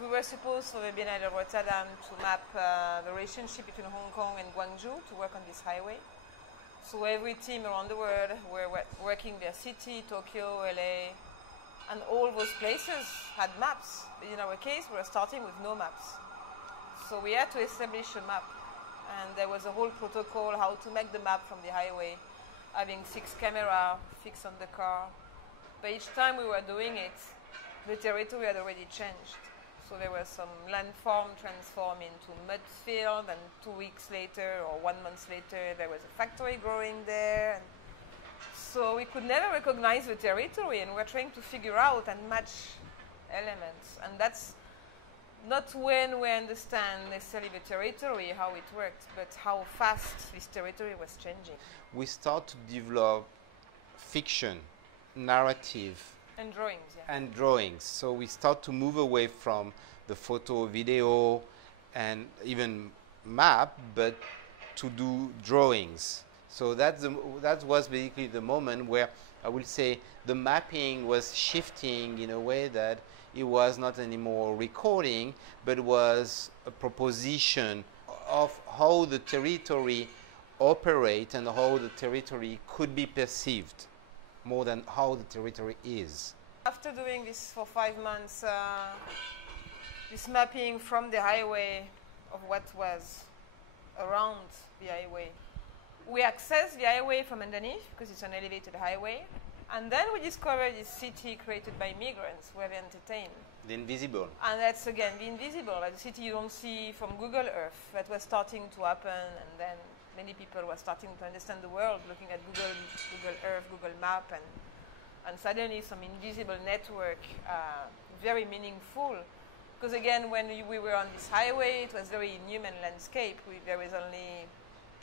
We were supposed for the Biennale of Rotterdam to map the relationship between Hong Kong and Guangzhou to work on this highway. So every team around the world were working their city, Tokyo, LA, and all those places had maps. But in our case, we were starting with no maps. So we had to establish a map. And there was a whole protocol how to make the map from the highway, having 6 cameras fixed on the car. But each time we were doing it, the territory had already changed. So there was some landform transformed into mud field, and 2 weeks later or 1 month later there was a factory growing there. And so we could never recognize the territory, and we're trying to figure out and match elements. And that's not when we understand necessarily the territory, how it worked, but how fast this territory was changing. We start to develop fiction, narrative, and drawings, yeah. And drawings. So we start to move away from the photo, video, and even map, but to do drawings. So that was basically the moment where I would say the mapping was shifting in a way that it was not anymore recording, but was a proposition of how the territory operates and how the territory could be perceived, more than how the territory is. After doing this for 5 months, this mapping from the highway of what was around the highway, we accessed the highway from underneath because it's an elevated highway, and then we discovered this city created by migrants where they entertain. The invisible. And that's again the invisible, like the city you don't see from Google Earth. That was starting to happen, and then many people were starting to understand the world, looking at Google Earth, Google Map, and suddenly some invisible network, very meaningful. Because again, when we were on this highway, it was very inhuman landscape. There was only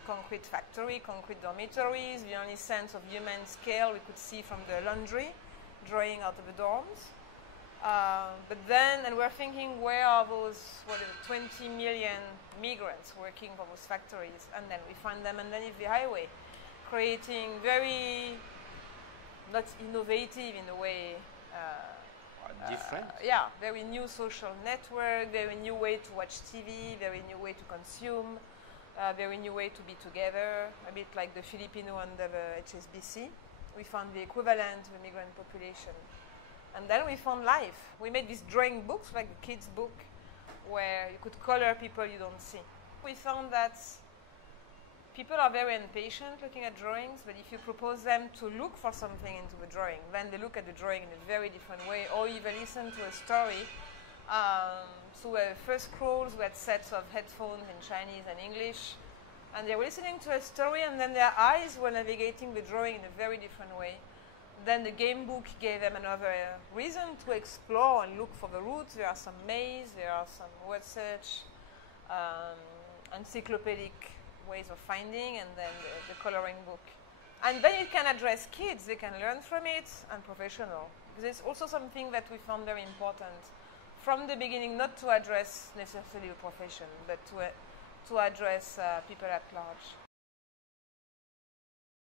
concrete factory, concrete dormitories, the only sense of human scale we could see from the laundry drawing out of the dorms. But then, and we're thinking, where are those, 20 million migrants working for those factories? And then we find them underneath the highway, creating very, not innovative in a way. Different? Yeah, very new social network, very new way to watch TV, very new way to consume, very new way to be together, a bit like the Filipino under the HSBC. We found the equivalent of the migrant population. And then we found life. We made these drawing books, like a kid's book, where you could color people you don't see. We found that people are very impatient looking at drawings, but if you propose them to look for something into the drawing, then they look at the drawing in a very different way, or even listen to a story. So first scrolls, we had sets of headphones in Chinese and English, and they were listening to a story, and then their eyes were navigating the drawing in a very different way. Then the game book gave them another reason to explore and look for the roots. There are some maze, there are some word search, encyclopedic ways of finding, and then the coloring book. And then it can address kids, they can learn from it, and professional. Because it's also something that we found very important from the beginning, not to address necessarily a profession, but to address people at large.